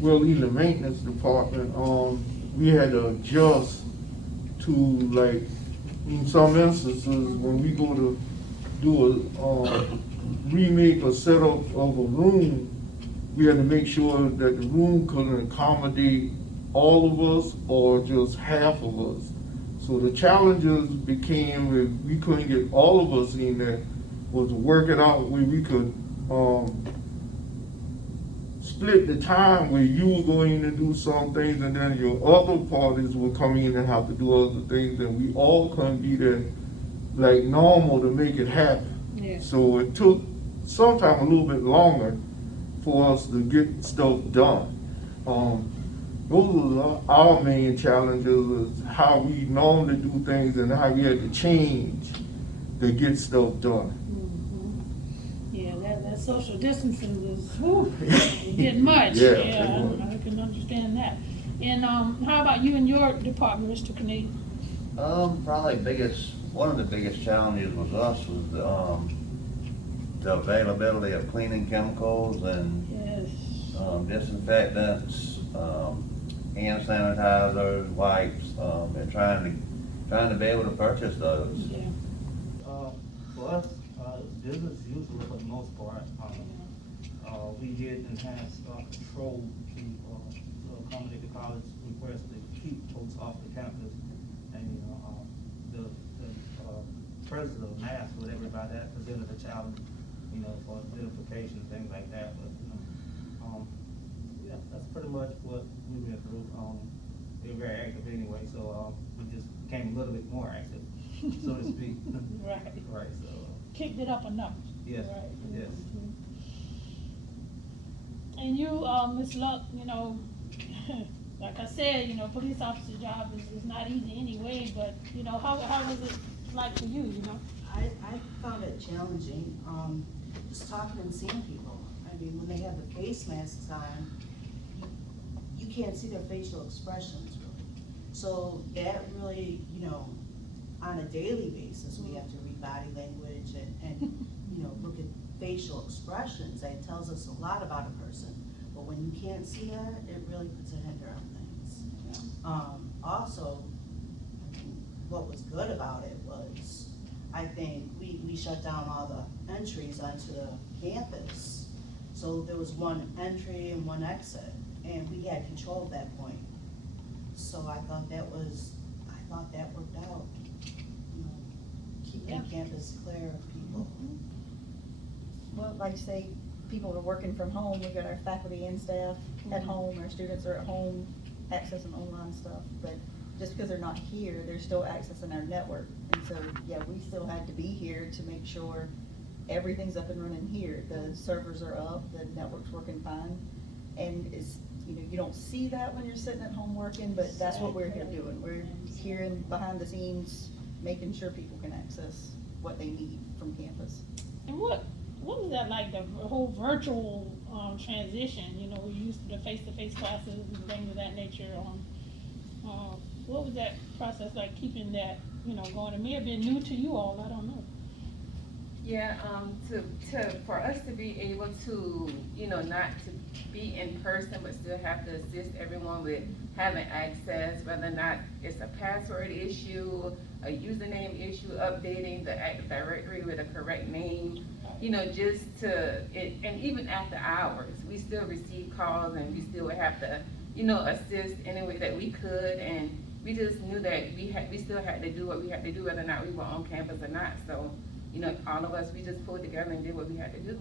well, in the maintenance department, we had to adjust to, like, in some instances, when we go to do a remake or setup of a room, we had to make sure that the room could accommodate all of us or just half of us. So the challenges became, if we couldn't get all of us in there, was to work it out where we could split the time where you were going to do some things and then your other parties would come in and have to do other things, and we all couldn't be there like normal to make it happen. Yeah. So it took sometimes a little bit longer for us to get stuff done. Those are our main challenges, is how we normally do things and how we had to change to get stuff done. Yeah, that social distancing was, whew, getting much. Yeah, I can understand that. And how about you and your department, Mr. Knight? Probably one of the biggest challenges was the availability of cleaning chemicals and Yes. disinfectants, hand sanitizers, wipes, and trying to be able to purchase those. Yeah. For us, business usual for the most part. We did enhance control to accommodate the college request to keep folks off the campus. And the presence of masks, whatever about that, presented a challenge, for identification and things like that. But yeah, that's pretty much what we went through. They were very active anyway, so we just became a little bit more active, so to speak. Right. Right. So Kicked it up a notch. yes, Right. yes. And you, Ms. Luck, like I said, police officer job is not easy anyway, but, how was it like for you, I found it challenging, just talking and seeing people. I mean, when they have the face masks on, you can't see their facial expressions really. So that really, on a daily basis, we have to read body language and look at facial expressions. That tells us a lot about a person. But when you can't see that, it really puts a hinder on things. Also, what was good about it was, I think we shut down all the entries onto the campus. So there was one entry and one exit, and we had control at that point. So I thought that worked out. Keeping Yeah. campus clear of people. Well, like you say, people are working from home. We've got our faculty and staff at home, our students are at home accessing online stuff, but just because they're not here, they're still accessing our network. And so, yeah, we still had to be here to make sure everything's up and running here. The servers are up, the network's working fine. And it's, you don't see that when you're sitting at home working, but that's what we're here doing. We're here and behind the scenes, making sure people can access what they need from campus. And what was that like, the whole virtual transition? We used to the face-to-face classes and things of that nature. What was that process like, keeping that going? It may have been new to you all. I don't know. Yeah, for us to be able to, not to be in person, but still have to assist everyone with having access, whether or not it's a password issue, a username issue, updating the Active Directory with a correct name, and even after hours, we still receive calls and we still would have to, assist any way that we could, and we just knew that we still had to do what we had to do, whether or not we were on campus or not. So, all of us, we just pulled together and did what we had to do.